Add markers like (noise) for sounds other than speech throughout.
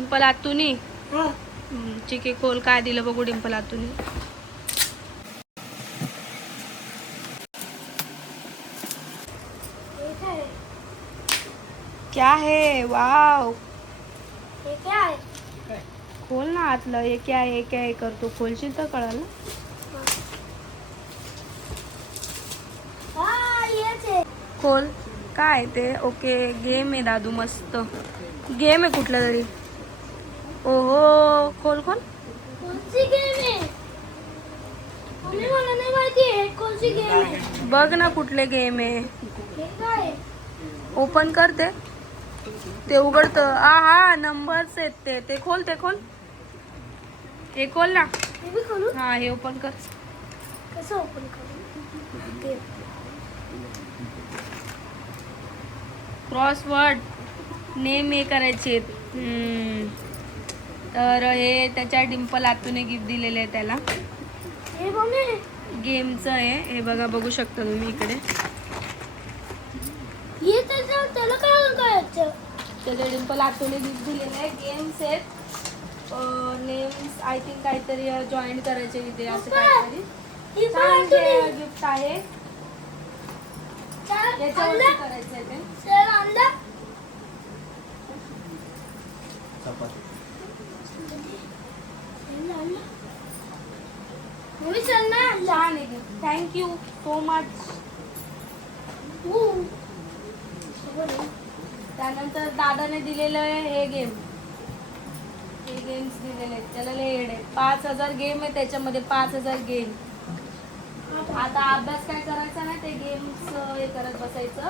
डिंपल आतुनी हा. आहे खोल काय दिलं बघू डिंपल आतुनी काय है? वाव. हे काय खोल ना आतलं. हे क्या हे क्या करतो खोलशील तर कळाल ना. खोल. काय ते? ओके. गेम आहे दादू मस्त. गेम आहे कुठलं तरी. ओहो खोल खोल. कोणची गेम आहे? मला नाही माहिती कोणची गेम आहे? बघ ना कुठले गेम आहे. काय? ओपन कर ते. ते उघडतं. आ हा नंबर्स आहेत ते. ते खोल ते खोल. हे खोल ना. हे खोलू हा हे ओपन कर. कसं ओपन करू? क्रॉसवर्ड नेम हे करायचे तर हे त्याच्या डिंपल आतूने गिफ्ट दिलेले आहे त्याला. हे गेमचं आहे. हे बघा बघू शकता तुम्ही इकडे. त्याचं त्याला काय करायचं त्याच्या डिंपल आतूने गिफ्ट दिलेले आहे. गेम्स आहेत. नेम्स आय थिंक काहीतरी जॉईन करायचे इथे असं काहीतरी. हे गिफ्ट आहे. याच्यावरती करायचं आहे ते. आणलं. मम्मी चल ना आहे थँक्यू सो मच त्यानंतर दादाने दिलेलं आहे हे गेम हे गेम्स दिलेले आहेत. त्याला लय आहे पाच हजार गेम आहे त्याच्यामध्ये पाच हजार गेम आता अभ्यास काय करायचा ना ते गेम्स हे करत बसायचं.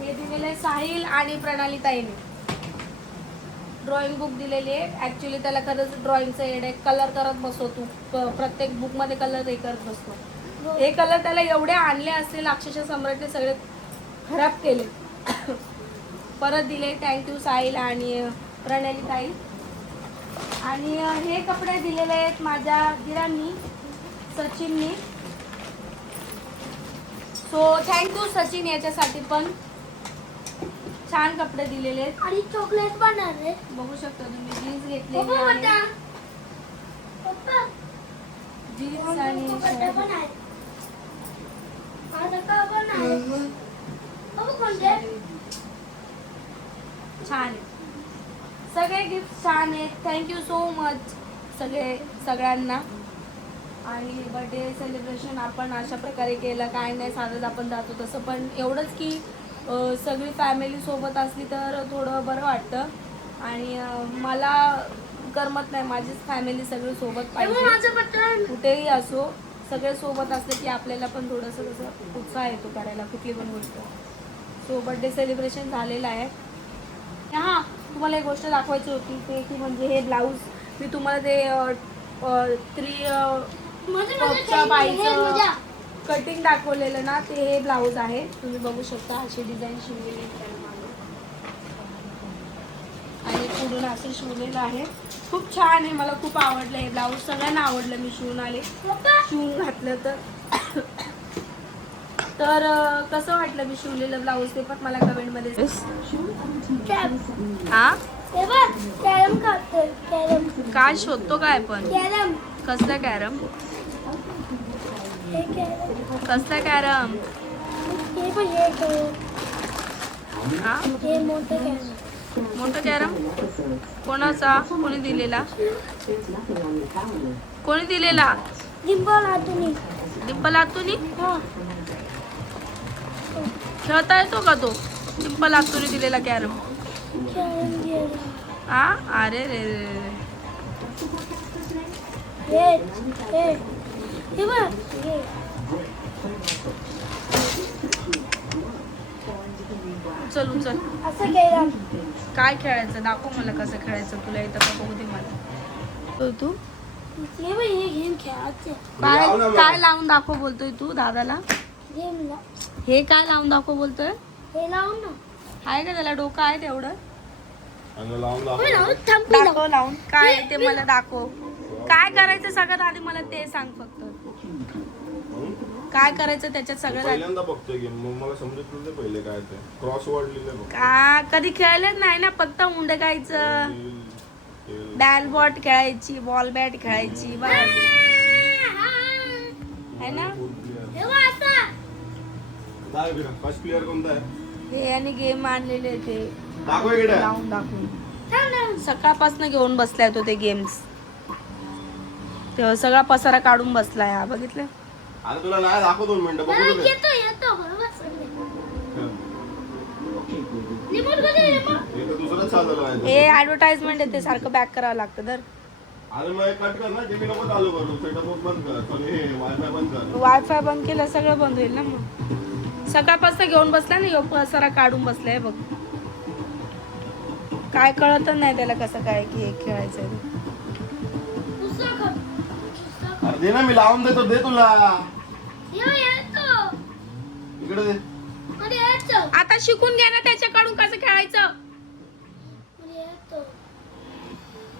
हे दिलेलं आहे साहिल आणि प्रणाली ताईने ड्रॉइंग बुक दिलेली आहे. ॲक्च्युली त्याला खरंच ड्रॉइंगचं येड आहे. कलर करत बसतो तू. प्रत्येक बुकमध्ये कलर हे करत बसतो. हे कलर त्याला एवढे आणले असतील अक्षरशः सम्राटने सगळे खराब केले. (coughs) परत दिले. थँक्यू साईल आणि प्रणाली ताई. आणि हे कपडे दिलेले आहेत माझ्या दिरांनी सचिननी. सो थँक्यू सचिन याच्यासाठी पण. छान कपडे दिलेले आहेत. आणि चॉकलेट पण आहे. बघू शकता तुम्ही जीन्स घेतलेली. आहे पप्पा. जीन्स आणि छान. सगळे गिफ्ट छान आहेत. थँक्यू सो मच सगळे सगळ्यांना. आणि बर्थडे सेलिब्रेशन आपण अशा प्रकारे केलं. काय नाही साधत आपण जातो तसं. पण एवढंच की सगळी फॅमिली सोबत असली तर थोडं बरं वाटतं. आणि मला करमत नाही. माझीच फॅमिली सगळी सोबत पाहिजे. कुठेही असो सगळे सोबत असले की आपल्याला पण थोडंसं कसं उत्साह येतो करायला कुठली पण गोष्ट. सो बड्डे सेलिब्रेशन झालेलं आहे. हां. तुम्हाला एक गोष्ट दाखवायची होती ते की म्हणजे हे ब्लाऊज मी तुम्हाला ते टॉपच्या बाईचं कटिंग दाखवलेलं ना ते हे ब्लाऊज आहे. तुम्ही बघू शकता अशी डिझाईन शिवलेली. आणि पुढून असं शिवलेलं आहे. खूप छान आहे मला खूप आवडलं हे ब्लाऊज सगळ्यांना आवडलं मी शिवून आले. शिवून घातलं तर. तर कसं वाटलं मी शिवलेलं ब्लाऊज ते पण मला कमेंटमध्ये कॅरम हा? हे काय शोधतो काय पण कॅरम. कसला कॅरम? कसला कॅरम? हे? कॅरम हा मोठं कॅरम? कॅरम कोणाचा? कोणी दिलेला? कोणी दिलेला? डिंपल आतुनी डिंपल आतुनी खेळता येतो का तो? डिंपल आतुनी दिलेला कॅरम. हा? अरे रे रे रे. हे बघ हे उचल. असं काय खेळायचं? दाखव मला कसं खेळायचं. तुला इथं का बघू दे मला. तो तू. हे बघ हे गेम खेळायचे. काय. काय लावून दाखव बोलतोय तू दादाला? गेम ला. हे काय लावून दाखव बोलतोय? हे लावून ना. आहे का त्याला डोकं? आहे तेवढं आणि लावून काय ते मला दाखव. काय करायचं सगळ्यात आधी मला ते सांग फक्त? काय करायचं त्याच्यात आधी पहिल्यांदा बघतोय गेम मग मला समजत नाही पहिले काय ते. क्रॉस वर्ड लिहिले बघ. का कधी खेळलेच नाही ना फक्त उंड गायचं. बॅल बॉट खेळायची बॉल बॅट खेळायची बस. है ना? हे फर्स्ट प्लेअर कोणता आहे? हे आणि गेम आणलेले ते दाखव इकडे. लावून दाखवून. सकाळपासून घेऊन बसलाय तो ते गेम्स तेव्हा सगळा पसारा काढून बसलाय हा बघितलं? आता तुला नाही दाखव दोन मिनिटं बघू दे येतो येतो बरोबर सगळे. रिमोट कधी रिमोट हे तर दुसरंच चालू आहे. ऍडव्हर्टाइजमेंट आहे ते सारखं बॅक करावं लागतं तर अरे मग कट कर ना टीव्ही नको चालू करू. सेटअप बॉक्स बंद कर. सॉरी हे वायफाय बंद कर. वायफाय बंद केलं सगळं बंद होईल ना मग. सकाळपासून घेऊन बसला ना ह्यो पसारा काढून बसलाय बघ. काय कळतच नाही त्याला कसं काय की हे खेळायचं आहे ते. दे ना मी लावून देतो दे तुला. यो, येतो. इकडे दे. आता शिकून घ्या ना त्याच्याकडून कसं खेळायचं.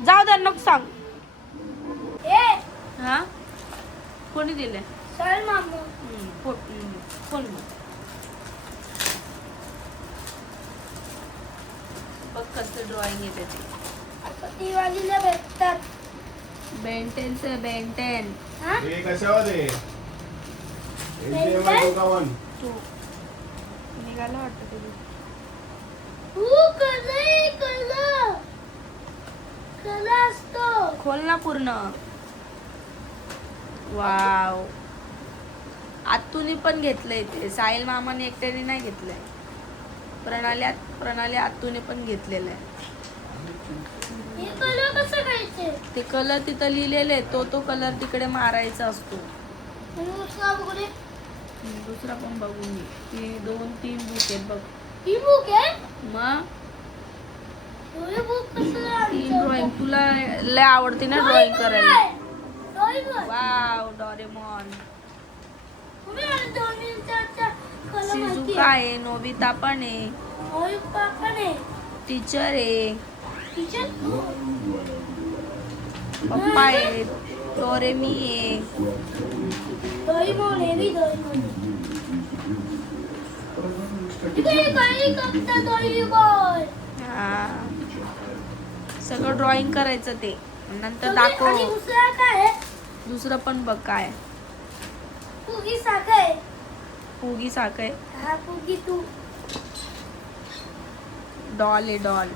जाऊ दे नको सांग. ए हा? कोणी दिले फोन बघ कसं ड्रॉइंग आहे त्याची भेटतात. बेंटेनचं बेंटेन हा? हे कशावर HDMI दोघावन. तू. निघालं वाटतं तुझं. तू कलर कलर कलर असतो. खोल ना पूर्ण. वाव. आतूनी पण घेतलंय ते. साहिल मामाने एकट्याने नाही घेतलंय. प्रणाली प्रणाली आतूने पण घेतलेलं आहे. कलर कसं खायचे ते कलर तिथं लिहिलेले. तो तो कलर तिकडे मारायचा असतो. दुसरा बघू पण बघून घे. ते दोन तीन बुक आहेत बघ. ही बुक आहे? मग? ती ड्रॉइंग तुला लय आवडते ना ड्रॉइंग करायला? Wow Doraemon. शिजुका आहे? नोबिता पण आहे. टीचर आहे. पप्पा आहे. डोरेमी आहे सगळं ड्रॉइंग करायचं ते. नंतर दाखव. दुसरा काय दुसरं पण बघ काय. पुगी साखर आहे. पुगी साख आहे. हा पुगी तू. डॉल आहे डॉल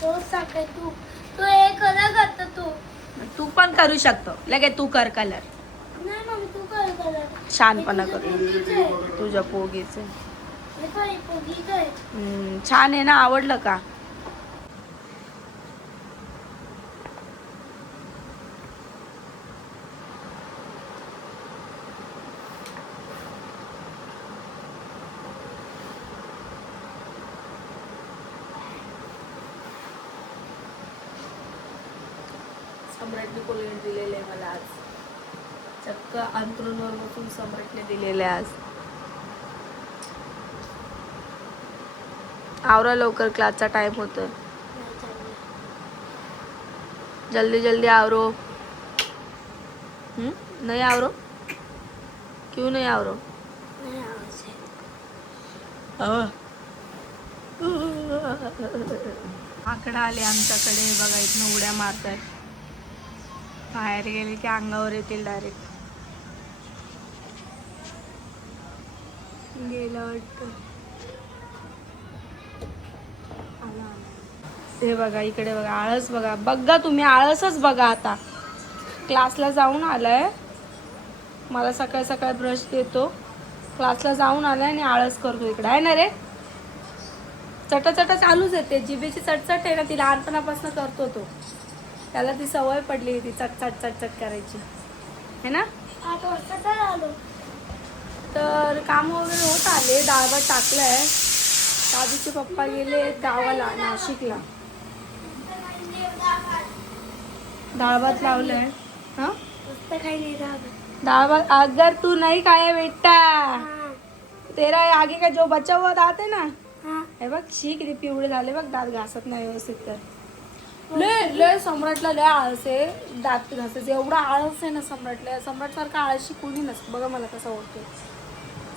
तो साखर तू. तो एक कलर करतो तू. तू पण करू शकतो. लगे तू कर कलर नाही मम्मी तू कर कलर छानपणा कर. तुझ्या पोगीचे हे छान आहे ना? आवडलं का सम्राटने कोलगेट दिलेले आहे मला आज चक्क अंतरूनवर बसून सम्राटने दिलेले आज. आवरा लवकर क्लासचा टाइम होतोय. जल्दी जल्दी आवरो. हम्म? नहीं आवरो? क्यों नहीं आवरो? आकडा आले आमच्याकडे. बघा इथनं उड्या मारतात बाहेर गेले की अंगावर येतील डायरेक्ट गेलं वाटतं आला, हे बघा इकडे बघा आळस बघा. बघा तुम्ही आळसच बघा आता. क्लासला जाऊन आलाय. मला सकाळ सकाळ ब्रश देतो. क्लासला जाऊन आलाय आणि आळस करतो इकडे. आहे ना रे? चटा चालूच येते जिबेची जिभेची चटचट आहे ना ती लहानपणापासून करतो तो. त्याला ती सवय पडली ती चटचट चटचट करायची. है ना? आठ वाजता आलो तर काम वगैरे होत आले. डाळ भात टाकलाय. दादूचे पप्पा गेले गावाला नाशिकला. डाळ भात लावलाय. हा? भात. अगर तू नाही खाया बेटा. हा. तेरा आगे का जो बचा हुआ दात है ना? हा. हे बघ शी किती पिवळे झाले बघ दात घासत नाही व्यवस्थित तर. लय लय सम्राटला लय आळस आहे. दात घासायचं. एवढा आळस आहे ना सम्राटला. सम्राट सारखा आळशी कोणी नसतं. बघा मला कसं ओळखतो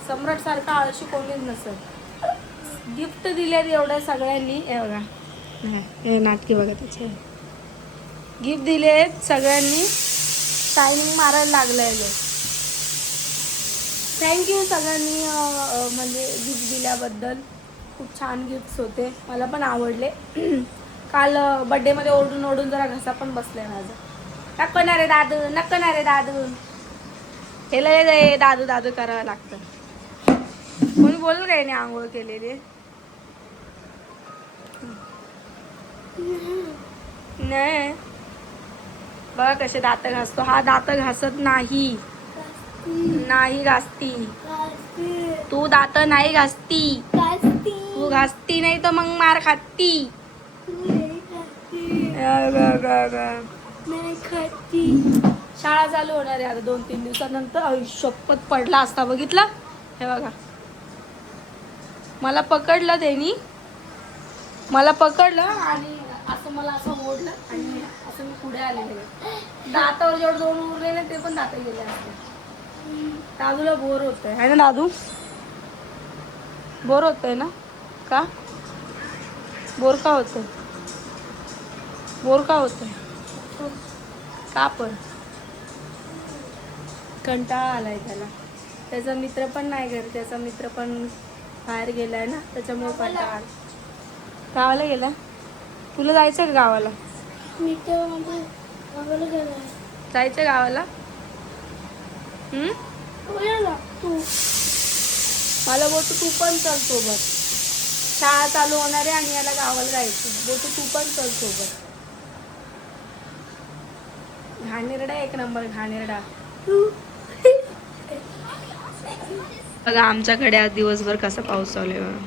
सम्राट सारखा आळशी कोणीच नसत गिफ्ट दिले एवढ्या सगळ्यांनी हे बघा. हे नाटकी बघा त्याचे. गिफ्ट दिले आहेत सगळ्यांनी. टायमिंग मारायला लागलंय थँक्यू सगळ्यांनी म्हणजे गिफ्ट दिल्याबद्दल. खूप छान गिफ्ट्स होते. मला पण आवडले. (clears throat) काल बड्डेमध्ये ओढून ओढून जरा घसा पण बसलाय माझा. नको ना रे दादू नको ना रे दादू. हे लय लय दादू दादू करावं लागतं. कोण बोल काय नाही आंघोळ केलेली? नाही. बघा कसे दात घासतो. हा दात घासत नाही. नाही घासती. तू दात नाही घासती. तू घासती नाही तर मग मार खाती. शाळा चालू होणार आहे आता दोन तीन दिवसानंतर आयुष्यपत पडला असता बघितला? हे बघा. मला पकडलं त्यांनी. मला पकडलं आणि असं मला असं ओढलं आणि असं मी पुढे आलेले. दातावर जेवढे दोन उरलेले ते पण दाता गेले असते. दादूला बोर होत आहे ना दादू? बोर होत आहे ना? का? बोर का होत बोर का होत का पण? कंटाळा आलाय त्याला. त्याचा मित्र पण नाही घर त्याचा मित्र पण बाहेर गेलाय ना त्याच्यामुळे कंटाळा. गावाला गेला? तुला जायचं का गावाला? जायचं गावाला? हम्म? मला बोलतो तू पण चल सोबत. शाळा चालू होणार आहे आणि याला गावाला जायचं बोलतो तू पण चल सोबत. घाणेरडा एक नंबर घाणेरडा. बघा आमच्याकडे आज दिवसभर कसा पाऊस चालू आहे आणि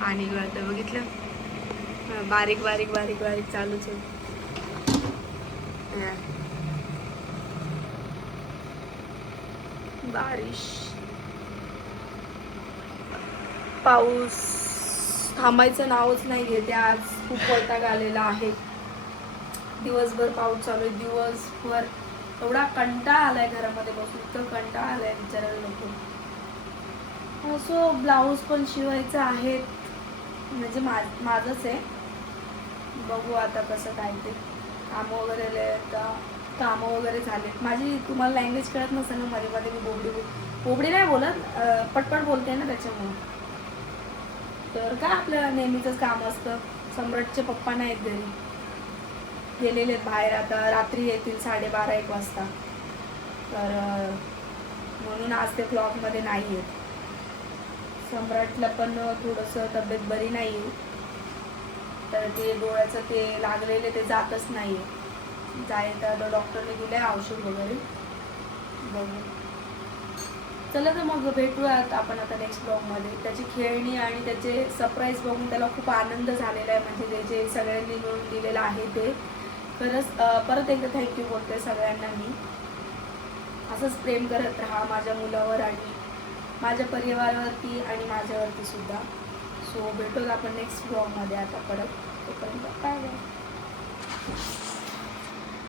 पाणी गळतं बघितलं? बारीक बारीक बारीक बारीक चालूच आहे. बारिश. पाऊस थांबायचं नावच नाही घेते आज खूप वैताग आलेला आहे. दिवसभर पाऊस चालू आहे दिवसभर. एवढा कंटाळा आलाय घरामध्ये बसून इतकं कंटाळा आलाय विचारायला नको. सो ब्लाऊज पण शिवायचं आहे. म्हणजे मा माझंच आहे. बघू आता कसं काय ते. कामं वगैरे आता कामं वगैरे झाले. माझी तुम्हाला लँग्वेज कळत नसेल ना मध्ये मध्ये मी बोबडी बोल बोबडी नाही बोलत पटपट बोलते ना त्याच्यामुळे. तर काय आपलं नेहमीचंच काम असतं? सम्राटचे पप्पा नाहीत घरी. गेलेले आहेत बाहेर आता. रात्री येतील साडेबारा एक वाजता. तर म्हणून आज ते ब्लॉगमध्ये नाही आहेत सम्राटला पण थोडंसं तब्येत बरी नाही तर ते डोळ्याचं ते लागलेले ते जातच नाही जाय जायचं डॉक्टरने दिलं आहे औषध वगैरे. बघू. चला तर मग भेटूयात आपण आता नेक्स्ट ब्लॉगमध्ये त्याची खेळणी आणि त्याचे सरप्राईज बघून त्याला खूप आनंद झालेला आहे. म्हणजे ते जे सगळ्यांनी मिळून दिलेलं आहे ते. खरंच परत एकदा थँक्यू बोलते सगळ्यांना मी. असंच प्रेम करत राहा माझ्या मुलावर आणि माझ्या परिवारावरती आणि माझ्यावरती सुद्धा. सो भेटूच आपण नेक्स्ट ब्लॉगमध्ये आता परत. तोपर्यंत बाय बाय